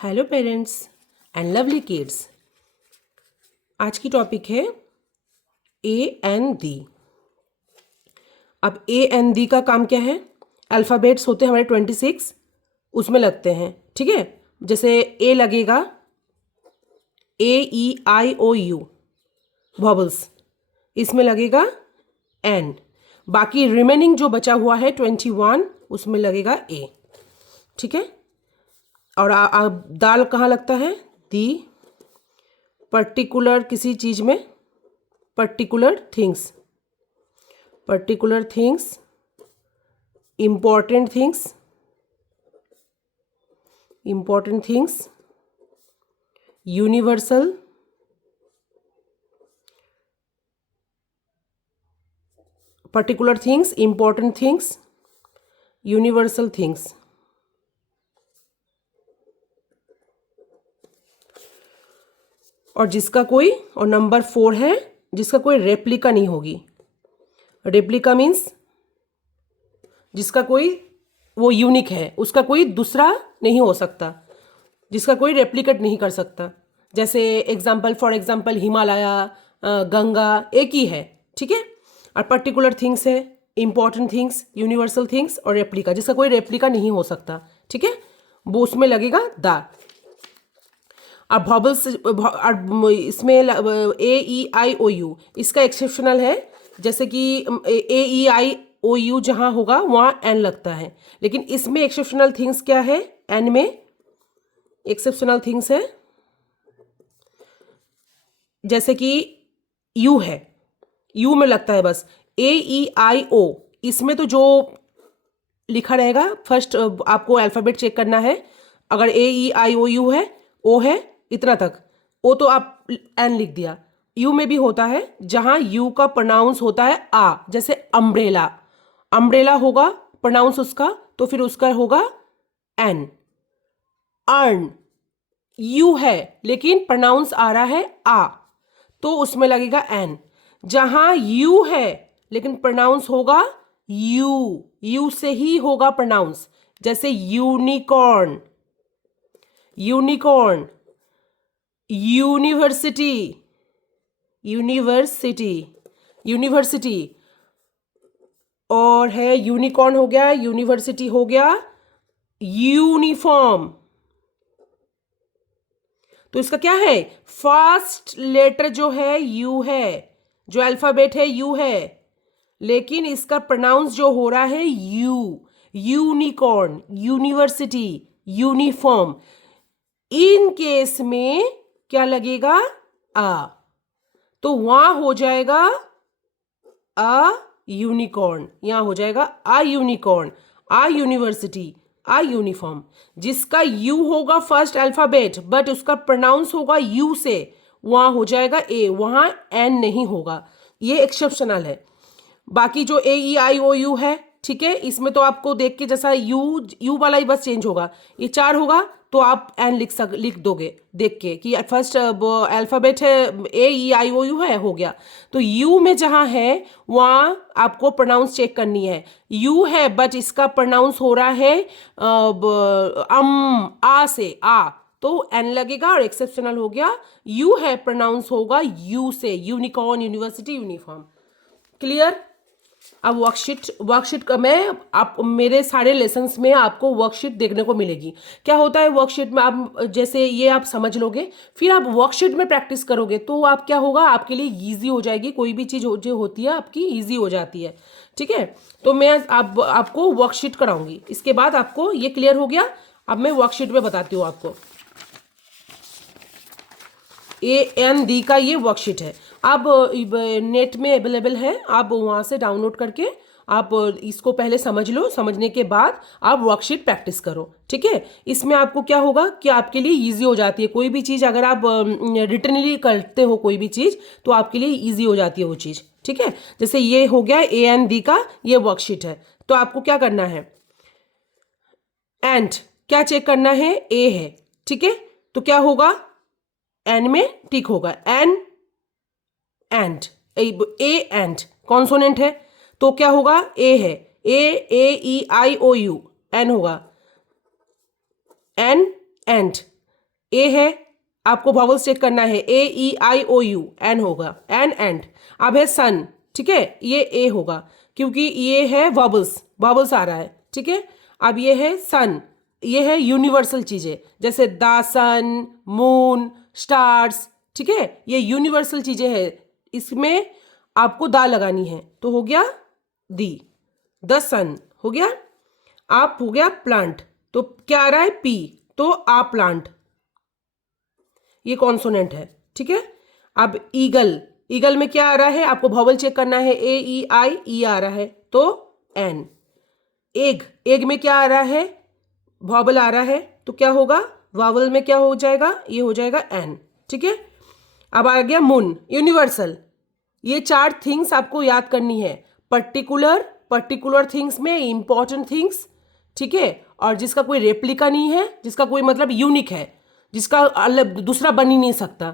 Hello parents and lovely kids. आज की topic है ए एन दी। अब ए एन दी का काम क्या है? अल्फ़ाबेट्स होते हैं हमारे 26, उसमें लगते हैं। ठीक है, जैसे ए लगेगा ए ई आई ओ यू वॉबल्स, इसमें लगेगा एन। बाकी रिमेनिंग जो बचा हुआ है 21, उसमें लगेगा ए। ठीक है, और दाल कहाँ लगता है? दी। पर्टिकुलर किसी चीज़ में, particular things, particular things, important things, important things, universal, particular things, important things, universal things. और जिसका कोई, और नंबर 4 है, जिसका कोई रेप्लिका नहीं होगी। रेप्लिका मीन्स जिसका कोई वो यूनिक है, उसका कोई दूसरा नहीं हो सकता, जिसका कोई रेप्लिकेट नहीं कर सकता। जैसे example, for example Himalaya, Ganga एक ही है। ठीक है, और पर्टिकुलर थिंग्स है, इंपॉर्टेंट थिंग्स, यूनिवर्सल थिंग्स और रेप्लिका, जिसका कोई रेप्लिका नहीं हो सकता। ठीक है, वो उसमें लगेगा द। अब वॉबल्स इसमें ए ई आई ओ यू, इसका एक्सेप्शनल है। जैसे कि ए ई आई ओ यू जहाँ होगा वहाँ एन लगता है, लेकिन इसमें एक्सेप्शनल थिंग्स क्या है? एन में एक्सेप्शनल थिंग्स है, जैसे कि यू है, यू में लगता है बस ए ई आई ओ। इसमें तो जो लिखा रहेगा, फर्स्ट आपको अल्फ़ाबेट चेक करना है। अगर ए ई आई ओ यू है, ओ है इतना तक, ओ तो आप एन लिख दिया। यू में भी होता है, जहां यू का प्रोनाउंस होता है आ, जैसे अम्ब्रेला, अम्ब्रेला होगा प्रोनाउंस उसका, तो फिर उसका होगा एन। अर्न, यू है लेकिन प्रोनाउंस आ रहा है आ, तो उसमें लगेगा एन। जहां यू है लेकिन प्रोनाउंस होगा यू, यू से ही होगा प्रोनाउंस, जैसे unicorn, unicorn, university, university, university, और है यूनिकॉर्न हो गया, यूनिवर्सिटी हो गया, यूनिफॉर्म। तो इसका क्या है? फर्स्ट लेटर जो है यू है, जो अल्फाबेट है यू है, लेकिन इसका प्रोनाउंस जो हो रहा है you. Unicorn, university, uniform, in case में क्या लगेगा? आ, तो वहां हो जाएगा अ यूनिकॉर्न, यहां हो जाएगा a unicorn, a university, a uniform. जिसका यू होगा फर्स्ट अल्फाबेट, बट उसका प्रोनाउंस होगा यू से, वहां हो जाएगा ए, वहां एन नहीं होगा। ये एक्सेप्शनल है। बाकी जो ए ई आई ओ यू है, ठीक है, इसमें तो आपको देख के जैसा यू, यू वाला ही बस चेंज होगा। ये 4 होगा तो आप एन लिख दोगे देख के कि फर्स्ट अल्फाबेट है A E I O you है, हो गया। तो यू में जहाँ है वहाँ आपको प्रोनाउंस चेक करनी है। यू है बट इसका प्रोनाउंस हो रहा है आ से, आ, तो एन लगेगा, और एक्सेप्शनल हो गया। यू है प्रोनाउंस होगा यू से, यूनिकॉर्न, यूनिवर्सिटी, यूनिफॉर्म। क्लियर? अब वर्कशीट का मैं, आप मेरे सारे लेसन्स में आपको वर्कशीट देखने को मिलेगी। क्या होता है वर्कशीट में? आप जैसे ये आप समझ लोगे, फिर आप वर्कशीट में प्रैक्टिस करोगे तो आप क्या होगा, आपके लिए ईजी हो जाएगी। कोई भी चीज़ जो होती है आपकी ईजी हो जाती है। ठीक है, तो मैं आपको वर्कशीट कराऊंगी, इसके बाद आपको ये क्लियर हो गया। अब मैं वर्कशीट में बताती हूँ आपको। ए एन डी का ये वर्कशीट है, आप नेट में अवेलेबल है, आप वहाँ से डाउनलोड करके आप इसको पहले समझ लो। समझने के बाद आप वर्कशीट प्रैक्टिस करो। ठीक है, इसमें आपको क्या होगा कि आपके लिए इजी हो जाती है कोई भी चीज़। अगर आप रिटनली करते हो कोई भी चीज़, तो आपके लिए इजी हो जाती है वो चीज़। ठीक है, जैसे ये हो गया ए एन डी का ये वर्कशीट है। तो आपको क्या करना है? एंड क्या चेक करना है? ए है, ठीक है, तो क्या होगा? एन में टिक होगा, an and, a and consonant है, तो क्या होगा? ए है, A E I O U, an होगा, एन एंड। ए है, आपको वॉवल्स चेक करना है, A E I O U, an होगा, एन एंड। अब है सन, ठीक है, ये ए होगा क्योंकि ये है वॉवल्स, वॉवल्स आ रहा है, ठीक है। अब ये है सन, ये है यूनिवर्सल चीजें, जैसे द सन, मून, स्टार्स, ठीक है, ये यूनिवर्सल चीजें हैं, इसमें आपको दा लगानी है, तो हो गया दी, द सन हो गया। आप हो गया प्लांट, तो क्या आ रहा है, पी, तो आ प्लांट, ये कॉन्सोनेंट है, ठीक है। अब ईगल, ईगल में क्या आ रहा है, आपको वॉवल चेक करना है, ए ई आई ई आ रहा है, तो एन। एग, एग में क्या आ रहा है, वॉवल आ रहा है, तो क्या होगा, वॉवल में क्या हो जाएगा, ये हो जाएगा एन, ठीक है। अब आ गया मून, यूनिवर्सल। ये 4 थिंग्स आपको याद करनी है, पर्टिकुलर, पर्टिकुलर थिंग्स में इंपॉर्टेंट थिंग्स, ठीक है, और जिसका कोई रेप्लिका नहीं है, जिसका कोई मतलब यूनिक है, जिसका अलग दूसरा बन ही नहीं सकता,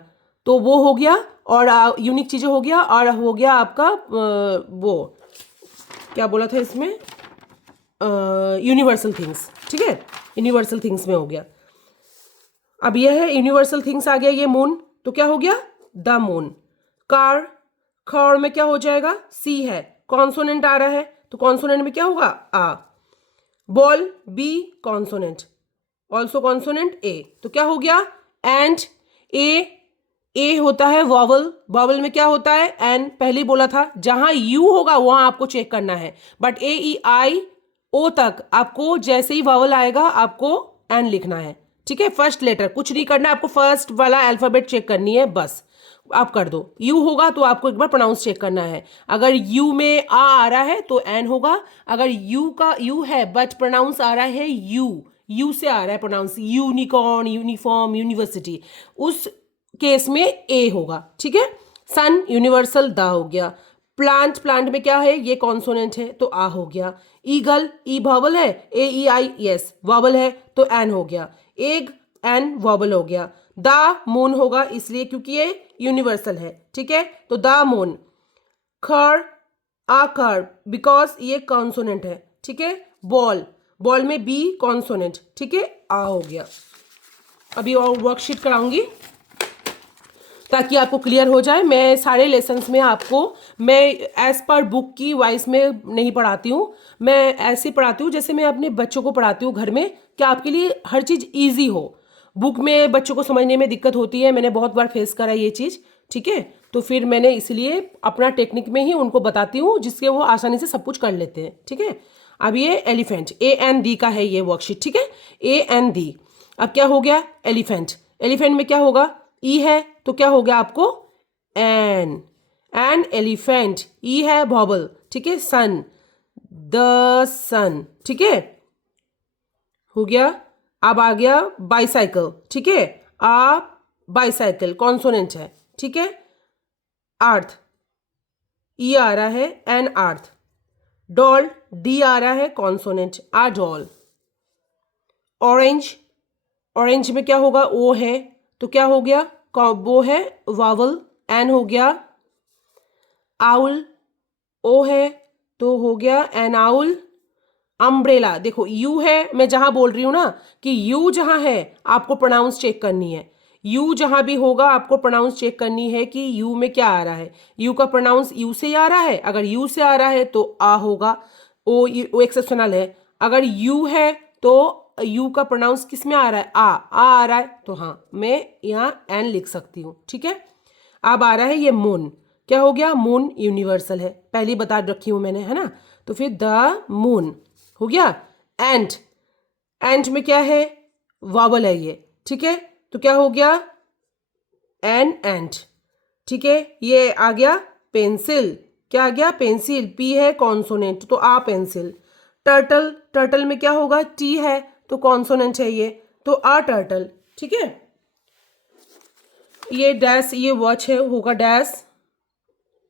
तो वो हो गया, और यूनिक चीज़ें हो गया, और हो गया आपका वो क्या बोला था इसमें, यूनिवर्सल थिंग्स, ठीक है, यूनिवर्सल थिंग्स में हो गया। अब यह है यूनिवर्सल थिंग्स आ गया, ये मून, तो क्या हो गया, द मून। कार, खर में क्या हो जाएगा, सी है, कॉन्सोनेंट आ रहा है, तो कॉन्सोनेंट में क्या होगा, a. Ball, B, consonant, also consonant, a, तो क्या हो गया, एंड ए, ए होता है वॉवल, वॉवल में क्या होता है, एन, पहले ही बोला था, जहां यू होगा वहां आपको चेक करना है, बट ए ई आई ओ तक आपको जैसे ही वॉवल आएगा आपको एन लिखना है, ठीक है। फर्स्ट लेटर, कुछ नहीं करना, आपको फर्स्ट वाला अल्फाबेट चेक करनी है, बस आप कर दो। यू होगा तो आपको एक बार प्रोनाउंस चेक करना है, अगर यू में आ रहा है तो एन होगा, अगर यू का यू है बट प्रोनाउंस आ रहा है यू, यू से आ रहा है प्रोनाउंस, यूनिकॉर्न, यूनिफॉर्म, यूनिवर्सिटी, उस केस में ए होगा, ठीक है। सन, यूनिवर्सल, द हो गया। प्लांट, प्लांट में क्या है, ये कॉन्सोनेंट है, तो आ हो गया। ईगल, ई वॉवल है, A E I yes vowel है, तो एन हो गया। एग, एन वॉवल हो गया। द मून होगा इसलिए क्योंकि ये यूनिवर्सल है, ठीक है, तो द मून। खर, आ खर, बिकॉज ये कॉन्सोनेंट है, ठीक है। बॉल, बॉल में बी कॉन्सोनेंट, ठीक है, आ हो गया। अभी और वर्कशीट कराऊंगी ताकि आपको क्लियर हो जाए। मैं सारे लेसन्स में आपको, मैं एज पर बुक की वाइज में नहीं पढ़ाती हूँ, मैं ऐसे पढ़ाती हूँ जैसे मैं अपने बच्चों को पढ़ाती हूँ घर में, कि आपके लिए हर चीज़ ईजी हो। बुक में बच्चों को समझने में दिक्कत होती है, मैंने बहुत बार फेस करा ये चीज़, ठीक है, तो फिर मैंने इसलिए अपना टेक्निक में ही उनको बताती हूँ जिससे वो आसानी से सब कुछ कर लेते हैं, ठीक है। अब ये एलिफेंट, ए एन डी का है ये वर्कशीट, ठीक है, ए एन डी। अब क्या हो गया, एलिफेंट, एलिफेंट में क्या होगा, ई है, तो क्या हो गया आपको, एन, एन एलिफेंट, ई है वॉवल, ठीक है। सन, द सन, ठीक है, हो गया। अब आ गया बाईसाइकिल, ठीक है, आ बाईसाइकिल कॉन्सोनेंट है, ठीक है। अर्थ, ई आ रहा है, एन अर्थ। डॉल, डी आ रहा है, कॉन्सोनेंट, आ डॉल। ऑरेंज, ऑरेंज में क्या होगा, ओ है, तो क्या हो गया, वो है वावल, एन हो गया। आउल, ओ है, तो हो गया एन आउल। अम्ब्रेला, देखो यू है, मैं जहां बोल रही हूं ना कि यू जहां है आपको प्रोनाउंस चेक करनी है, यू जहां भी होगा आपको प्रोनाउंस चेक करनी है कि यू में क्या आ रहा है, यू का प्रोनाउंस यू से आ रहा है, अगर यू से आ रहा है तो आ होगा, ओ एक्सेप्शनल है, अगर यू है तो यू का प्रोनाउंस किस में आ रहा है, आ रहा है, तो हाँ मैं यहाँ एन लिख सकती हूँ, ठीक है। अब आ रहा है ये मून, क्या हो गया, मून यूनिवर्सल है, पहले बता रखी हूँ मैंने, है ना, तो फिर द मून हो गया। एंट, एंट में क्या है, वावल है ये, ठीक है, तो क्या हो गया, एन एंट, ठीक है। ये आ गया पेंसिल, क्या आ गया, पेंसिल, पी है कॉन्सोनेंट, तो आ पेंसिल। टर्टल, टर्टल में क्या होगा, टी है, तो कॉन्सोनेंट है ये, तो आ टर्टल, ठीक है। ये डैश, ये वॉच है, होगा डैश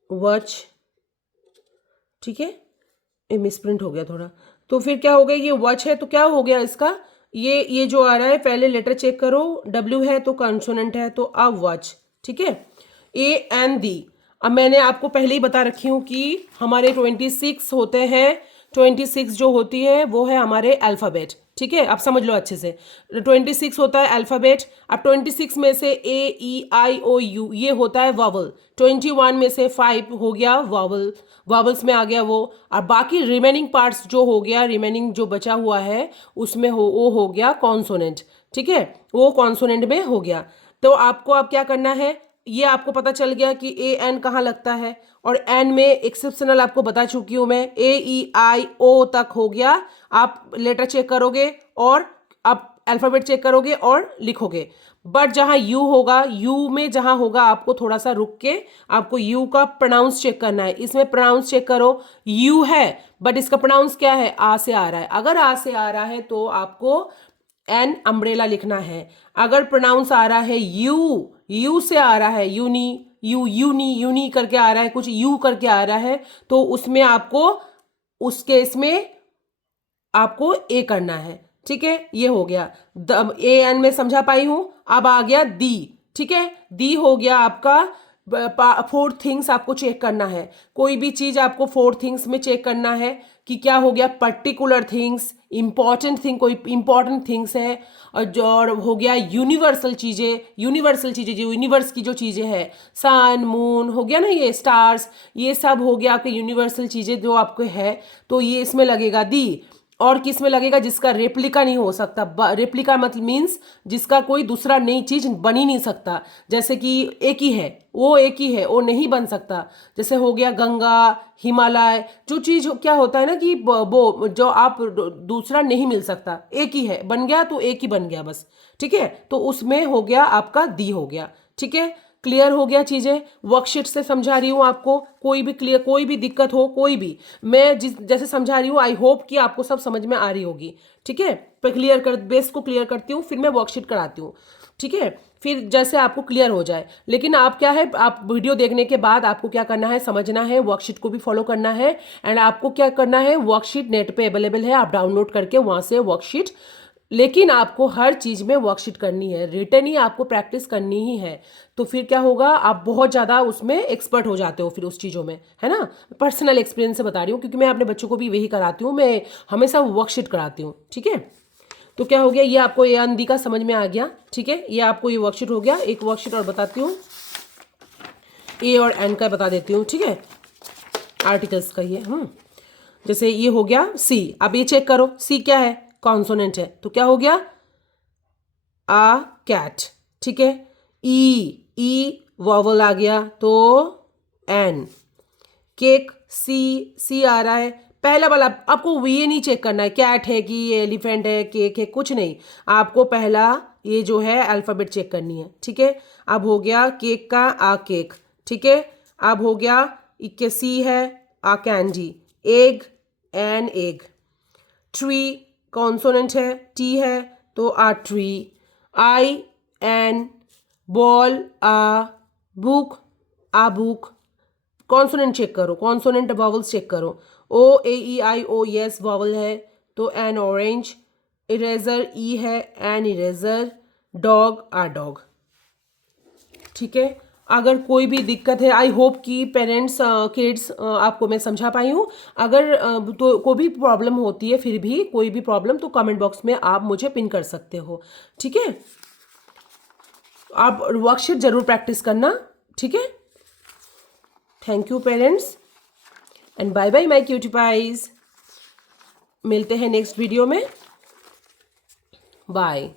वॉच, ठीक है, ये मिसप्रिंट हो गया थोड़ा, तो फिर क्या हो गया, ये वॉच है, तो क्या हो गया इसका, ये जो आ रहा है पहले लेटर चेक करो, डब्ल्यू है तो कॉन्सोनेंट है, तो आ वॉच, ठीक है। ए एन दी, अब मैंने आपको पहले ही बता रखी हूँ कि हमारे 26 होते हैं, 26 जो होती है वो है हमारे अल्फ़ाबेट, ठीक है, आप समझ लो अच्छे से। 26 होता है अल्फ़ाबेट। अब 26 में से A E I O U ये होता है वॉवल। 21 में से 5 हो गया वॉवल, वॉवल्स में आ गया वो। और बाकी रिमेनिंग पार्ट्स जो हो गया, रिमेनिंग जो बचा हुआ है उसमें वो हो गया कॉन्सोनेंट। ठीक है, वो कॉन्सोनेंट में हो गया। तो आपको अब क्या करना है, ये आपको पता चल गया कि ए एन कहाँ लगता है, और एन में एक्सेप्शनल आपको बता चुकी हूँ मैं, A E I O तक हो गया। आप लेटर चेक करोगे और आप अल्फ़ाबेट चेक करोगे और लिखोगे। बट जहाँ यू होगा, यू में जहाँ होगा आपको थोड़ा सा रुक के आपको यू का प्रोनाउंस चेक करना है। इसमें प्रोनाउंस चेक करो, यू है बट इसका प्रोनाउंस क्या है, आ से आ रहा है। अगर आ से आ रहा है तो आपको एन अम्ब्रेला लिखना है। अगर प्रोनाउंस आ रहा है यू, यू से आ रहा है, यूनी, यूनी करके आ रहा है, कुछ यू करके आ रहा है, तो उसमें आपको, उस केस में आपको ए करना है। ठीक है, ये हो गया ए एन में, समझा पाई हूं। अब आ गया दी। ठीक है, दी हो गया आपका। 4 थिंग्स आपको चेक करना है। कोई भी चीज आपको 4 थिंग्स में चेक करना है कि क्या हो गया, पर्टिकुलर थिंग्स, इंपॉर्टेंट थिंग, कोई इंपॉर्टेंट थिंग्स है, और हो गया यूनिवर्सल चीजें। यूनिवर्सल चीजें जो यूनिवर्स की जो चीजें हैं, सन मून हो गया ना, ये स्टार्स, ये सब हो गया आपके यूनिवर्सल चीजें जो आपको है। तो ये इसमें लगेगा दी। और किस में लगेगा, जिसका रेप्लिका नहीं हो सकता। रेप्लिका मतलब मीन्स जिसका कोई दूसरा नई चीज बन ही नहीं सकता। जैसे कि एक ही है, वो एक ही है, वो नहीं बन सकता। जैसे हो गया गंगा, हिमालय, जो चीज क्या होता है ना कि वो जो आप दूसरा नहीं मिल सकता, एक ही है, बन गया तो एक ही बन गया बस। ठीक है, तो उसमें हो गया आपका दी हो गया। ठीक है, क्लियर हो गया चीजें। वर्कशीट से समझा रही हूँ आपको, कोई भी क्लियर, कोई भी दिक्कत हो, कोई भी, मैं जिस जैसे समझा रही हूँ आई होप कि आपको सब समझ में आ रही होगी। ठीक है, पर क्लियर कर, बेस को क्लियर करती हूँ, फिर मैं वर्कशीट कराती हूँ। ठीक है, फिर जैसे आपको क्लियर हो जाए। लेकिन आप क्या है, आप वीडियो देखने के बाद आपको क्या करना है, समझना है, वर्कशीट को भी फॉलो करना है। एंड आपको क्या करना है, वर्कशीट नेट पे अवेलेबल है, आप डाउनलोड करके वहां से वर्कशीट, लेकिन आपको हर चीज में वर्कशीट करनी है, रिटर्न ही आपको प्रैक्टिस करनी ही है। तो फिर क्या होगा, आप बहुत ज़्यादा उसमें एक्सपर्ट हो जाते हो फिर उस चीज़ों में, है ना। पर्सनल एक्सपीरियंस से बता रही हूँ, क्योंकि मैं अपने बच्चों को भी वही कराती हूँ, मैं हमेशा वर्कशीट कराती हूँ। ठीक है, तो क्या हो गया, ये आपको ये अंधी का समझ में आ गया। ठीक है, ये आपको ये वर्कशीट हो गया। एक वर्कशीट और बताती हूँ, ए और एन का बता देती हूँ। ठीक है, आर्टिकल्स का ये जैसे ये हो गया सी। अब ये चेक करो, सी क्या है, कॉन्सोनेंट है, तो क्या हो गया, आ कैट। ठीक है, ई, ई वॉवल आ गया तो एन। केक, सी आ रहा है, पहला वाला। आपको ये नहीं चेक करना है कैट है कि एलिफेंट है, केक है, कुछ नहीं। आपको पहला ये जो है अल्फाबेट चेक करनी है। ठीक है, अब हो गया केक का आ केक। ठीक है, अब हो गया इक्के सी है, a candy. Egg, an egg. Tree consonant है, टी है तो a tree. I an, ball a, book a book. Consonant check करो, कॉन्सोनेंट वॉवल्स चेक करो। O A E I O yes vowel है तो एन ऑरेंज। इरेजर ई है, an eraser. Dog a dog. ठीक है, अगर कोई भी दिक्कत है, आई होप कि पेरेंट्स किड्स आपको मैं समझा पाई हूँ। अगर तो कोई भी प्रॉब्लम होती है, फिर भी कोई भी प्रॉब्लम, तो कमेंट बॉक्स में आप मुझे पिन कर सकते हो। ठीक है, आप वर्कशीट जरूर प्रैक्टिस करना। ठीक है, thank you parents, and bye bye my cutie pies. मिलते हैं नेक्स्ट वीडियो में, बाय।